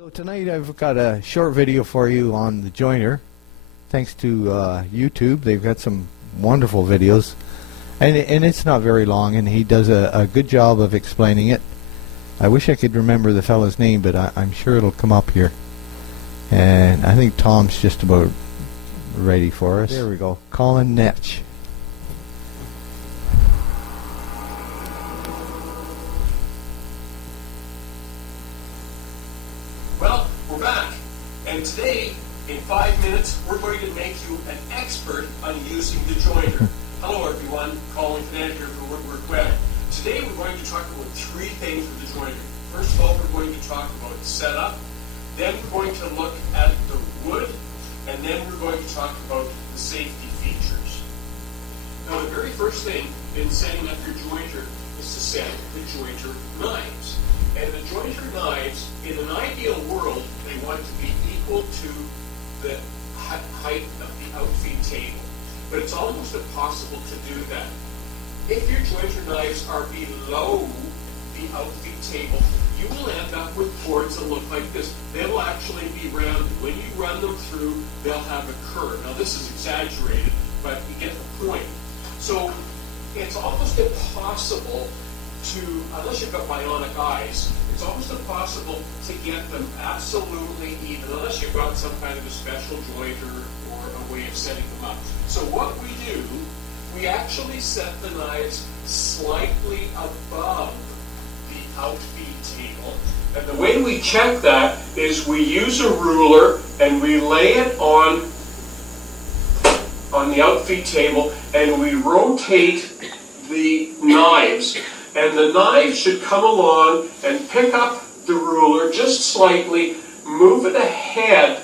So tonight I've got a short video for you on the jointer. Thanks to YouTube, they've got some wonderful videos, and it's not very long, and he does a good job of explaining it. I wish I could remember the fellow's name, but I'm sure it'll come up here. And I think Tom's just about ready for us. There we go. Colin Netch. Well, we're back, and today, in 5 minutes, we're going to make you an expert on using the jointer. Hello everyone, Colin Netch here for Woodwork Web. Today we're going to talk about 3 things with the jointer. First of all, we're going to talk about setup, then we're going to look at the wood, and then we're going to talk about the safety features. Now the very first thing in setting up your jointer is to set the jointer knives. And the jointer knives, in an ideal world, they want to be equal to the height of the outfeed table. But it's almost impossible to do that. If your jointer knives are below the outfeed table, you will end up with boards that look like this. They'll actually be rounded. When you run them through, they'll have a curve. Now this is exaggerated, but you get the point. So it's almost impossible to, unless you've got bionic eyes, it's almost impossible to get them absolutely even, unless you've got some kind of a special jointer or a way of setting them up. So what we do, we actually set the knives slightly above the outfeed table. And the way we check that is we use a ruler and we lay it on the outfeed table, and we rotate the knives. And the knife should come along and pick up the ruler just slightly, move it ahead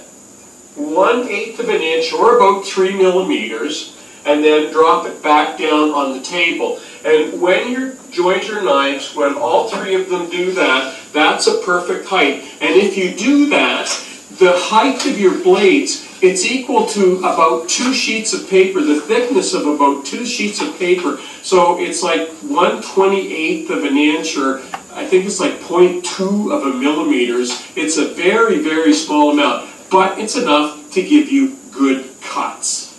1/8 of an inch or about 3 millimeters, and then drop it back down on the table. And when your jointer knives, when all 3 of them do that, that's a perfect height. And if you do that, the height of your blades, it's equal to about 2 sheets of paper, the thickness of about 2 sheets of paper. So it's like 1/28 of an inch, or I think it's like 0.2 of a millimeters. It's a very, very small amount, but it's enough to give you good cuts.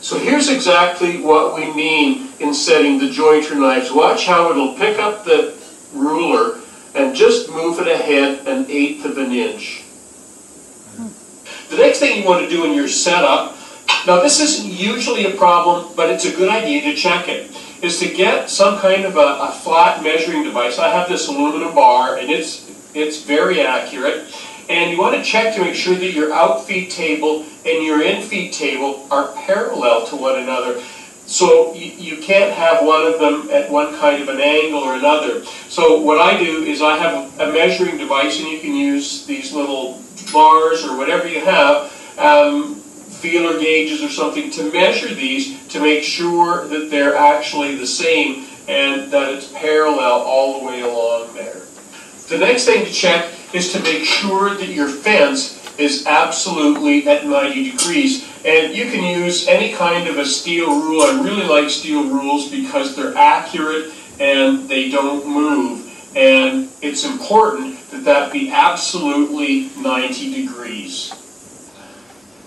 So here's exactly what we mean in setting the jointer knives. Watch how it'll pick up the ruler and just move it ahead 1/8 of an inch. The next thing you want to do in your setup, now this isn't usually a problem, but it's a good idea to check it, is to get some kind of a flat measuring device. I have this aluminum bar, and it's very accurate. And you want to check to make sure that your outfeed table and your infeed table are parallel to one another. So you can't have one of them at one kind of an angle or another. So what I do is I have a measuring device, and you can use these little bars or whatever you have, feeler gauges or something, to measure these to make sure that they're actually the same and that it's parallel all the way along there. The next thing to check is to make sure that your fence is absolutely at 90 degrees. And you can use any kind of a steel rule. I really like steel rules because they're accurate and they don't move. And it's important that that be absolutely 90 degrees.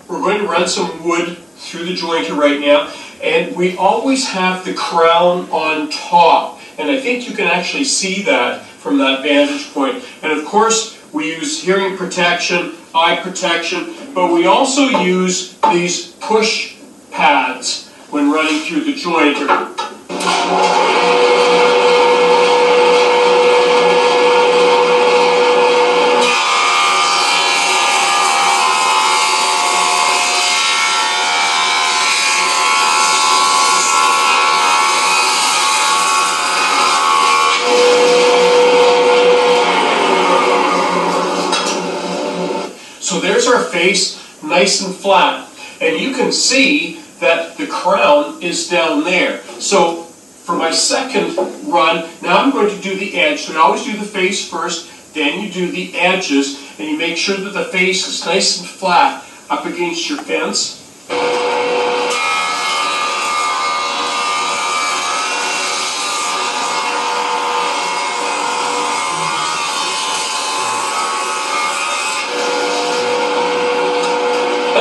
We're going to run some wood through the jointer right now, and we always have the crown on top. And I think you can actually see that from that vantage point. And of course, we use hearing protection, eye protection, but we also use these push pads when running through the jointer. So there's our face, nice and flat. And you can see that the crown is down there. So for my second run, now I'm going to do the edge. So you always do the face first, then you do the edges, and you make sure that the face is nice and flat up against your fence.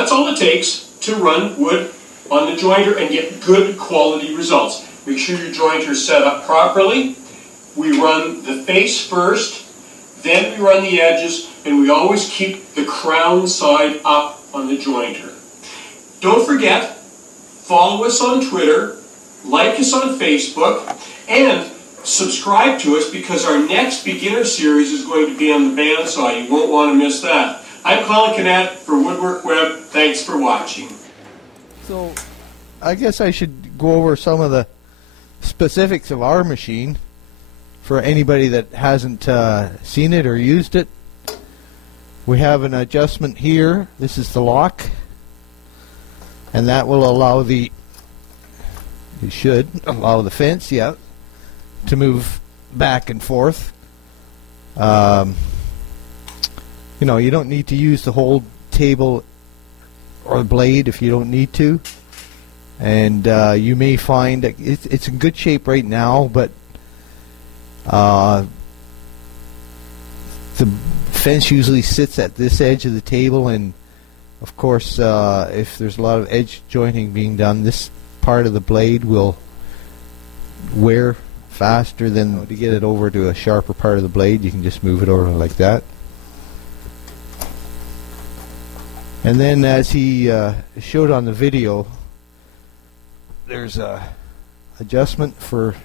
That's all it takes to run wood on the jointer and get good quality results. Make sure your jointer is set up properly. We run the face first, then we run the edges, and we always keep the crown side up on the jointer. Don't forget, follow us on Twitter, like us on Facebook, and subscribe to us because our next beginner series is going to be on the bandsaw. You won't want to miss that. I'm Colin Canet for Woodwork Web. Thanks for watching. So, I guess I should go over some of the specifics of our machine for anybody that hasn't seen it or used it. We have an adjustment here. This is the lock, and that will allow it should allow the fence, yeah, to move back and forth. You know, you don't need to use the whole table or blade if you don't need to, and you may find that it's in good shape right now, but the fence usually sits at this edge of the table, and of course if there's a lot of edge jointing being done, this part of the blade will wear faster than to get it over to a sharper part of the blade. You can just move it over like that. And then, as he showed on the video, there's a adjustment for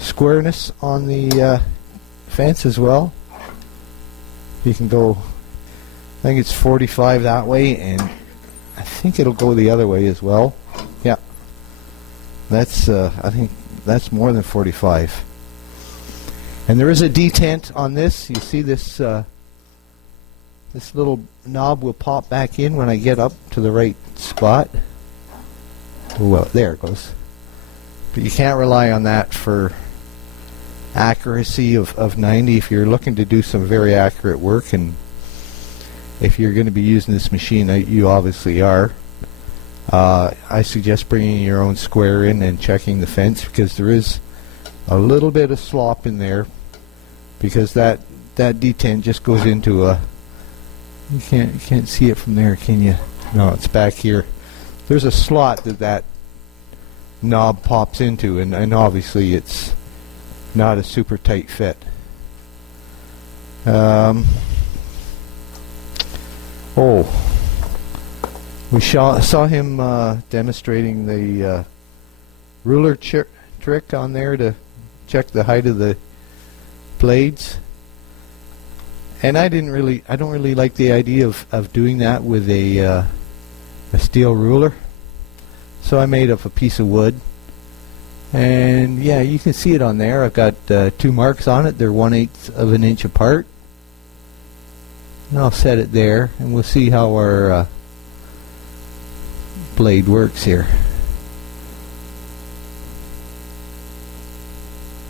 squareness on the fence as well. You can go, I think it's 45 that way, and I think it'll go the other way as well. Yeah, that's I think that's more than 45. And there is a detent on this. You see this this little knob will pop back in when I get up to the right spot. Well, there it goes. But you can't rely on that for accuracy of 90 if you're looking to do some very accurate work, and if you're going to be using this machine, you obviously are. I suggest bringing your own square in and checking the fence, because there is a little bit of slop in there, because that detent just goes into a, you can't see it from there, can you? No, it's back here. There's a slot that knob pops into, and obviously it's not a super tight fit. We saw him demonstrating the ruler trick on there to check the height of the blades, and I don't really like the idea of doing that with a steel ruler, so I made up a piece of wood. And yeah, you can see it on there. I've got 2 marks on it. They're 1/8 of an inch apart. And I'll set it there, and we'll see how our blade works here.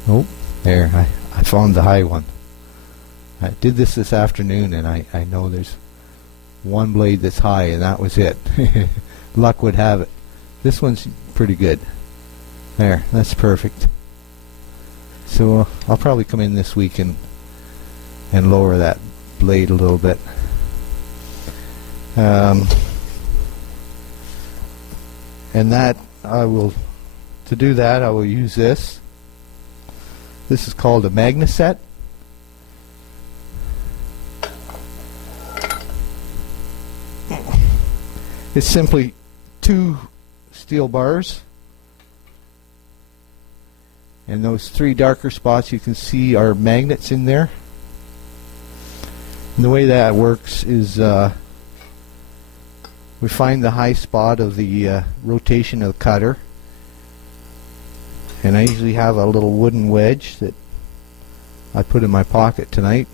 Oh, there, I found the high one. I did this afternoon, and I know there's one blade that's high, and that was it. Luck would have it. This one's pretty good. There, that's perfect. So I'll probably come in this week and lower that blade a little bit. And that to do that I will use this. This is called a magneset. It's simply 2 steel bars, and those 3 darker spots you can see are magnets in there. And the way that works is we find the high spot of the rotation of the cutter, and I usually have a little wooden wedge that I put in my pocket tonight,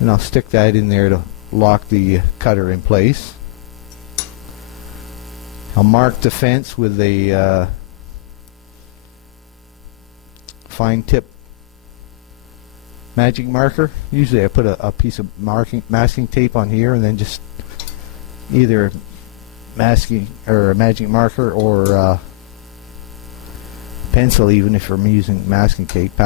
and I'll stick that in there to lock the cutter in place. I'll mark the fence with a fine tip magic marker. Usually I put a piece of masking tape on here, and then just either masking or a magic marker or pencil, even if I'm using masking tape.